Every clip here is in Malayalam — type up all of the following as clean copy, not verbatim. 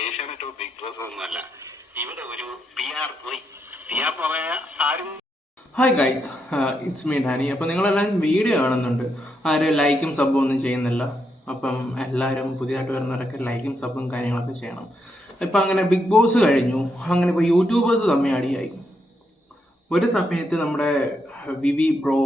ഏഷ്യാനെറ്റോ ബിഗ് ബോസ് ഒന്നുമല്ല, ഇവിടെ ഒരു PR പോയി. PR പറയാ ആരും. Hi guys, it's me Dani. അപ്പോൾ നിങ്ങളെല്ലാവരും വീഡിയോ കാണുന്നുണ്ട്, ആരും ലൈക്കും സബും ഒന്നും ചെയ്യുന്നില്ല. അപ്പം എല്ലാവരും പുതിയതായിട്ട് വരുന്നവരൊക്കെ ലൈക്കും സബും കാര്യങ്ങളൊക്കെ ചെയ്യണം. ഇപ്പം അങ്ങനെ ബിഗ് ബോസ് കഴിഞ്ഞു, അങ്ങനെ ഇപ്പോൾ യൂട്യൂബേഴ്സ് തമ്മിൽ അടിയായി. ഒരു സമയത്ത് നമ്മുടെ വിവി ബ്രോ,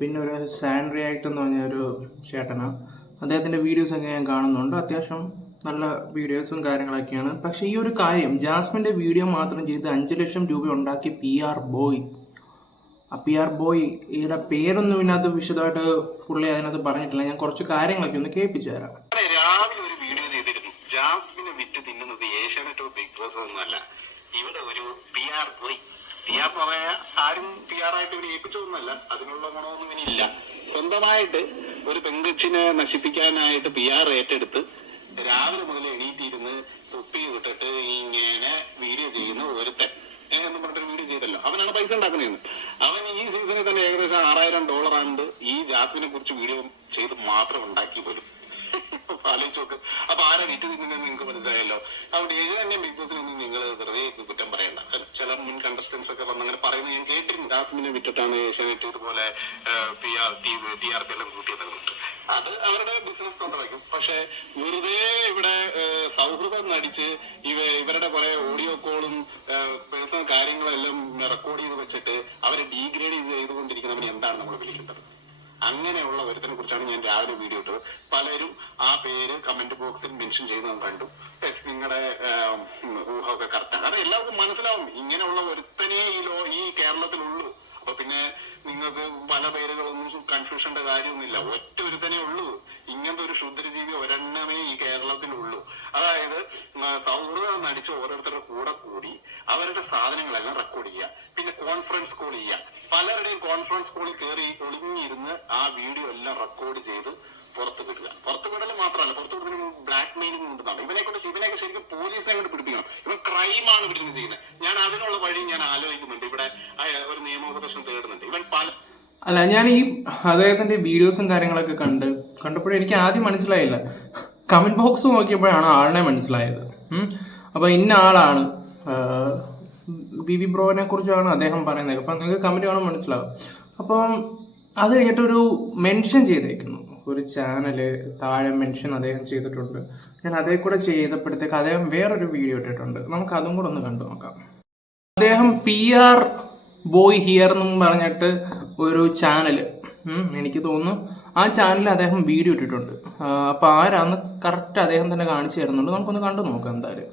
പിന്നെ ഒരു സാൻഡ്രിയാക്ട് എന്ന് പറഞ്ഞൊരു ചേട്ടനാണ്, അദ്ദേഹത്തിൻ്റെ വീഡിയോസൊക്കെ ഞാൻ കാണുന്നുണ്ട്. അത്യാവശ്യം നല്ല വീഡിയോസും കാര്യങ്ങളൊക്കെയാണ്. പക്ഷേ ഈ ഒരു കാര്യം, ജാസ്മിൻ്റെ വീഡിയോ മാത്രം ചെയ്ത് 5 ലക്ഷം രൂപ ഉണ്ടാക്കി PR ബോയ്. ആ PR ബോയ് ഈയുടെ പേരൊന്നും ഇതിനകത്ത് വിശദമായിട്ട് പുള്ളി അതിനകത്ത് പറഞ്ഞിട്ടില്ല. ഞാൻ കുറച്ച് കാര്യങ്ങളൊക്കെ ഒന്ന് കേൾപ്പിച്ചു തരാം. രാവിലെ ഒരു വീഡിയോ ചെയ്തിരുന്നു, ജാസ്മിനെ വിറ്റ് തിന്നുന്നത് ഏഷ്യാനെറ്റോ ബിഗ് ബോസ് ഒന്നുമല്ല, ഇവിടെ ഒരു PR ബോയ്. PR പറയാ ആരും PR ആയിട്ട് ഇവര് ഏൽപ്പിച്ചതൊന്നുമല്ല, അതിനുള്ള ഗുണമൊന്നും ഇവനില്ല. സ്വന്തമായിട്ട് ഒരു പെങ്കൊച്ചിനെ നശിപ്പിക്കാനായിട്ട് PR ഏറ്റെടുത്ത് രാവിലെ മുതൽ എണീറ്റിരുന്ന് തൊപ്പി വിട്ടിട്ട് ഇങ്ങനെ വീഡിയോ ചെയ്യുന്ന ഒരുത്തൻ എന്ന് പറഞ്ഞിട്ട് വീഡിയോ ചെയ്തല്ലോ, അവനാണ് പൈസ ഉണ്ടാക്കുന്നതെന്ന്. അവൻ ഈ സീസണിൽ തന്നെ ഏകദേശം $6000 ഈ ജാസ്മിനെ കുറിച്ച് വീഡിയോ ചെയ്ത് മാത്രം ഉണ്ടാക്കി പോലും. ആലോചിച്ച് നോക്ക്. അപ്പൊ ആരാ വിറ്റ് തിന്നുന്നതെന്ന് നിങ്ങൾക്ക് മനസ്സിലായല്ലോ. അവിടെ ഏഷ്യാനെയും ബിഗ് ബോസിനൊന്നും നിങ്ങൾ വെറുതെ കുറ്റം പറയണ്ട. ചില മുൻ കണ്ടസ്റ്റൻസ് ഒക്കെ വന്ന് അങ്ങനെ പറയുന്നത് ഞാൻ കേട്ടിരുന്നു. ജാസ്മിനെ വിറ്റിട്ടാണ് ഏഷ്യാനെറ്റ് ഇതുപോലെ TRP എല്ലാം കൂട്ടിയതെന്ന്. അത് അവരുടെ ബിസിനസ് തന്ത്രമായിരിക്കും. പക്ഷെ വെറുതെ ഇവിടെ സൗഹൃദം നടിച്ച് ഇവരുടെ കുറെ ഓഡിയോ കോളും പേഴ്സണൽ കാര്യങ്ങളെല്ലാം റെക്കോർഡ് ചെയ്ത് വെച്ചിട്ട് അവരെ ഡീഗ്രേഡ് ചെയ്തുകൊണ്ടിരിക്കുന്നവന് എന്താണ് നമ്മൾ വിളിക്കേണ്ടത്? അങ്ങനെയുള്ള ഒരുത്തിനെ കുറിച്ചാണ് ഞാൻ രാവിലെ വീഡിയോ ഇട്ടത്. പലരും ആ പേര് കമന്റ് ബോക്സിൽ മെൻഷൻ ചെയ്യുന്നത് കണ്ടു. നിങ്ങളുടെ ഊഹമൊക്കെ കറക്റ്റാണ്. കാരണം എല്ലാവർക്കും മനസ്സിലാവും ഇങ്ങനെയുള്ള ഒരുത്തനേ ഈ കേരളത്തിലുള്ളൂ. അപ്പൊ പിന്നെ നിങ്ങൾക്ക് പല പേരുകളൊന്നും കൺഫ്യൂഷന്റെ കാര്യമൊന്നുമില്ല. ഒറ്റ ഒരുത്തനേ ഉള്ളൂ. ഇങ്ങനത്തെ ഒരു ക്ഷുദ്രജീവി ഒരെണ്ണമേ ഈ കേരളത്തിലുള്ളൂ. അതായത് സൗഹൃദം നടിച്ച് ഓരോരുത്തരുടെ കൂടെ കൂടി അവരുടെ സാധനങ്ങളെല്ലാം റെക്കോർഡ് ചെയ്യുക, പിന്നെ കോൺഫറൻസ് കോൾ ചെയ്യുക. പലരുടെയും കോൺഫറൻസ് കോളിൽ കയറി ഒളിഞ്ഞിരുന്ന് ആ വീഡിയോ എല്ലാം റെക്കോർഡ് ചെയ്ത് പുറത്ത് വിടുക. പുറത്ത് വിടല് മാത്രമല്ല, പുറത്ത് വിടുന്നതിന് ബ്ലാക്ക് മെയിലിംഗ് ഉണ്ടെന്നാണ്. ഇവനെയൊക്കെ ശരിക്കും പോലീസിനെ കൊണ്ട് പിടിപ്പിക്കണം. ഇവൻ ക്രൈമാണ് ഇവിടുന്ന് ചെയ്യുന്നത്. ഞാൻ അതിനുള്ള വഴി ഞാൻ ആലോചിക്കുന്നുണ്ട്. ഇവിടെ ഒരു നിയമോപദേശം തേടുന്നുണ്ട്. ഇവൻ അല്ല, ഞാൻ ഈ അദ്ദേഹത്തിന്റെ വീഡിയോസും കാര്യങ്ങളൊക്കെ കണ്ടപ്പോഴേ എനിക്ക് ആദ്യം മനസ്സിലായില്ല. കമന്റ് ബോക്സ് നോക്കിയപ്പോഴാണ് ആളിനെ മനസ്സിലായത്. അപ്പൊ ഇന്ന ആളാണ്, വിവി ബ്രോനെ കുറിച്ചാണ് അദ്ദേഹം പറയുന്നത്. അപ്പം നിങ്ങൾക്ക് കമന്റ് കാണാൻ മനസ്സിലാവും. അപ്പം അത് കഴിഞ്ഞിട്ടൊരു മെൻഷൻ ചെയ്തേക്കുന്നു, ഒരു ചാനല് താഴെ മെൻഷൻ അദ്ദേഹം ചെയ്തിട്ടുണ്ട്. ഞാൻ അതേ കൂടെ ചെയ്തപ്പോഴത്തേക്ക് അദ്ദേഹം വേറൊരു വീഡിയോ ഇട്ടിട്ടുണ്ട്. നമുക്ക് അതും കൂടെ ഒന്ന് കണ്ടു നോക്കാം. അദ്ദേഹം PR ബോയ് ഹിയർ എന്നും പറഞ്ഞിട്ട് ഒരു ചാനല്, എനിക്ക് തോന്നുന്നു ആ ചാനലിൽ അദ്ദേഹം വീഡിയോ ഇട്ടിട്ടുണ്ട്. അപ്പൊ ആരാന്ന് കറക്റ്റ് അദ്ദേഹം തന്നെ കാണിച്ചു തരുന്നുണ്ട്. നമുക്കൊന്ന് കണ്ടു നോക്കാം. എന്തായാലും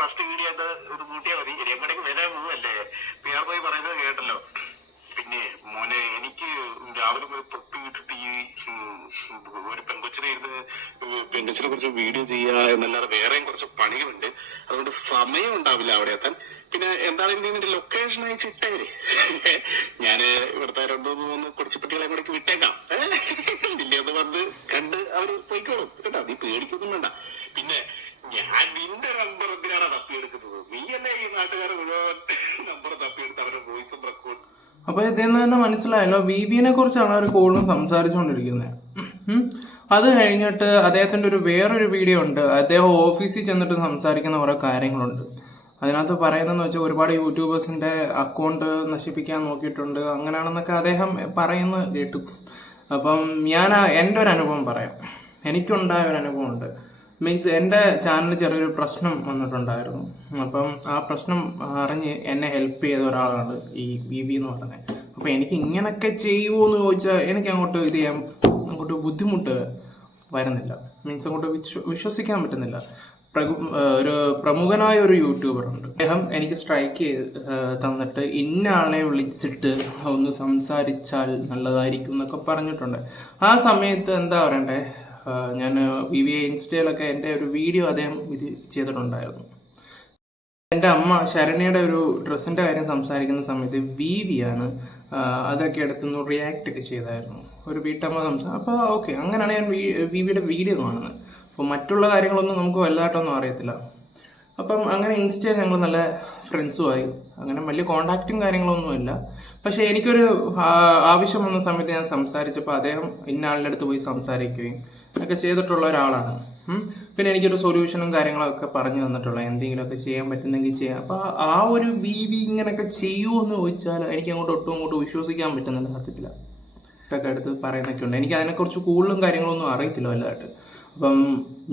ഫസ്റ്റ് വീഡിയോ ആയിട്ട് ഇത് കൂട്ടിയാൽ മതി. എങ്ങോട്ടേക്ക് വില പോവല്ലേ? PR ബോയ് പറയുന്നത് കേട്ടല്ലോ. പിന്നെ മോനെ, എനിക്ക് രാവിലെ പോയി തൊപ്പി വിട്ടിട്ട് ഈ ഒരു പെങ്കൊച്ചിനെ കുറിച്ച് വീഡിയോ ചെയ്യുക എന്നല്ലാതെ വേറെയും കുറച്ച് പണികളുണ്ട്. അതുകൊണ്ട് സമയം ഉണ്ടാവില്ല അവിടെ എത്താൻ. പിന്നെ എന്താണെങ്കിലും ഇതിന്റെ ലൊക്കേഷൻ അയച്ച് ഇട്ടേര്. ഞാന് ഇവിടുത്തെ 2-3 കൊടിച്ചിപ്പട്ടികളെ കൂടെ വിട്ടേക്കാം. പിന്നെ അത് വന്ന് കണ്ട് അവര് പോയിക്കോളും കേട്ടോ. നീ പേടിക്കൊന്നും വേണ്ട. പിന്നെ ഞാൻ നിന്റെ നമ്പർ എന്തിനാണ് തപ്പിയെടുക്കുന്നത്? നീ അല്ലേ ഈ നാട്ടുകാരെ മുഴുവൻ നമ്പർ തപ്പിയെടുത്ത് അവരുടെ വോയിസും റെക്കോർഡ്. അപ്പൊ ഇതെന്ന് തന്നെ മനസ്സിലായല്ലോ, വിവിനെ കുറിച്ചാണ് അവർ കൂടുതലും സംസാരിച്ചുകൊണ്ടിരിക്കുന്നത്. അത് കഴിഞ്ഞിട്ട് അദ്ദേഹത്തിന്റെ വേറൊരു വീഡിയോ ഉണ്ട്. അദ്ദേഹം ഓഫീസിൽ ചെന്നിട്ട് സംസാരിക്കുന്ന കുറെ കാര്യങ്ങളുണ്ട്. അതിനകത്ത് പറയുന്നതെന്ന് വെച്ചാൽ ഒരുപാട് യൂട്യൂബേഴ്സിന്റെ അക്കൗണ്ട് നശിപ്പിക്കാൻ നോക്കിയിട്ടുണ്ട്, അങ്ങനെയാണെന്നൊക്കെ അദ്ദേഹം പറയുന്നത് കേട്ടു. അപ്പം ഞാൻ എൻ്റെ ഒരു അനുഭവം പറയാം. എനിക്കുണ്ടായ ഒരു അനുഭവം ഉണ്ട്. മീൻസ് എൻ്റെ ചാനലിൽ ചെറിയൊരു പ്രശ്നം വന്നിട്ടുണ്ടായിരുന്നു. അപ്പം ആ പ്രശ്നം അറിഞ്ഞ് എന്നെ ഹെൽപ്പ് ചെയ്ത ഒരാളാണ് ഈ വിവി എന്ന് പറയുന്നത്. അപ്പം എനിക്ക് ഇങ്ങനെയൊക്കെ ചെയ്യുമോ എന്ന് ചോദിച്ചാൽ എനിക്ക് അങ്ങോട്ട് ഇത് ചെയ്യാൻ ബുദ്ധിമുട്ട് വരുന്നില്ല. മീൻസ് അങ്ങോട്ട് വിശ്വസിക്കാൻ പറ്റുന്നില്ല. ഒരു പ്രമുഖനായ ഒരു യൂട്യൂബർ ഉണ്ട്. അദ്ദേഹം എനിക്ക് സ്ട്രൈക്ക് ചെയ്ത് തന്നിട്ട് ഇന്ന ആളെ വിളിച്ചിട്ട് ഒന്ന് സംസാരിച്ചാൽ നല്ലതായിരിക്കും എന്നൊക്കെ പറഞ്ഞിട്ടുണ്ട്. ആ സമയത്ത് എന്താ പറയണ്ടേ, ഞാൻ VVA ഇൻസ്റ്റയിലൊക്കെ എൻ്റെ ഒരു വീഡിയോ അദ്ദേഹം ഇത് ചെയ്തിട്ടുണ്ടായിരുന്നു. എൻ്റെ അമ്മ ശരണ്യയുടെ ഒരു ഡ്രസ്സിൻ്റെ കാര്യം സംസാരിക്കുന്ന സമയത്ത് VVയാണ് അതൊക്കെ എടുത്തുനിന്ന് റിയാക്റ്റ് ഒക്കെ ചെയ്തായിരുന്നു. ഒരു വീട്ടമ്മ അപ്പോൾ ഓക്കെ, അങ്ങനെയാണ് ഞാൻ VVയുടെ വീഡിയോ കാണുന്നത്. അപ്പോൾ മറ്റുള്ള കാര്യങ്ങളൊന്നും നമുക്ക് വലുതായിട്ടൊന്നും അറിയത്തില്ല. അപ്പം അങ്ങനെ ഇൻസ്റ്റയിൽ ഞങ്ങൾ നല്ല ഫ്രണ്ട്സുമായി. അങ്ങനെ വലിയ കോണ്ടാക്റ്റും കാര്യങ്ങളൊന്നുമില്ല. പക്ഷേ എനിക്കൊരു ആവശ്യം വന്ന സമയത്ത് ഞാൻ സംസാരിച്ചപ്പോൾ അദ്ദേഹം ഇന്ന ആളുടെ അടുത്ത് പോയി സംസാരിക്കുകയും ഒക്കെ ചെയ്തിട്ടുള്ള ഒരാളാണ്. പിന്നെ എനിക്കൊരു സൊല്യൂഷനും കാര്യങ്ങളൊക്കെ പറഞ്ഞു തന്നിട്ടുള്ള, എന്തെങ്കിലുമൊക്കെ ചെയ്യാൻ പറ്റുന്നെങ്കിൽ ചെയ്യാം. അപ്പോൾ ആ ഒരു VV ഇങ്ങനെയൊക്കെ ചെയ്യുമോ എന്ന് ചോദിച്ചാൽ എനിക്ക് ഒട്ടും വിശ്വസിക്കാൻ പറ്റുന്നില്ല സത്യത്തില്ല. ഒക്കെ അടുത്ത് പറയുന്നൊക്കെ ഉണ്ട്. എനിക്ക് അതിനെക്കുറിച്ച് കൂടുതലും കാര്യങ്ങളൊന്നും അറിയത്തില്ല വലുതായിട്ട്. അപ്പം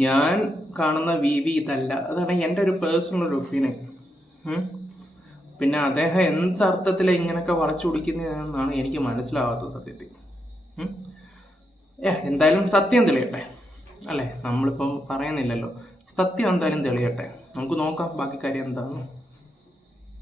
ഞാൻ കാണുന്ന VV ഇതല്ല, അതാണ് എൻ്റെ ഒരു പേഴ്സണൽ ഒരു ഒപ്പീനിയൻ. പിന്നെ അദ്ദേഹം എന്തർത്ഥത്തിലാണ് ഇങ്ങനെയൊക്കെ വളച്ചു പിടിക്കുന്നതെന്നാണ് എനിക്ക് മനസ്സിലാവാത്തത് സത്യത്തിൽ. എന്തായാലും സത്യം തെളിയട്ടെ അല്ലേ, നമ്മളിപ്പം പറയുന്നില്ലല്ലോ. സത്യം എന്തായാലും തെളിയട്ടെ, നമുക്ക് നോക്കാം ബാക്കി കാര്യം എന്താണെന്ന്.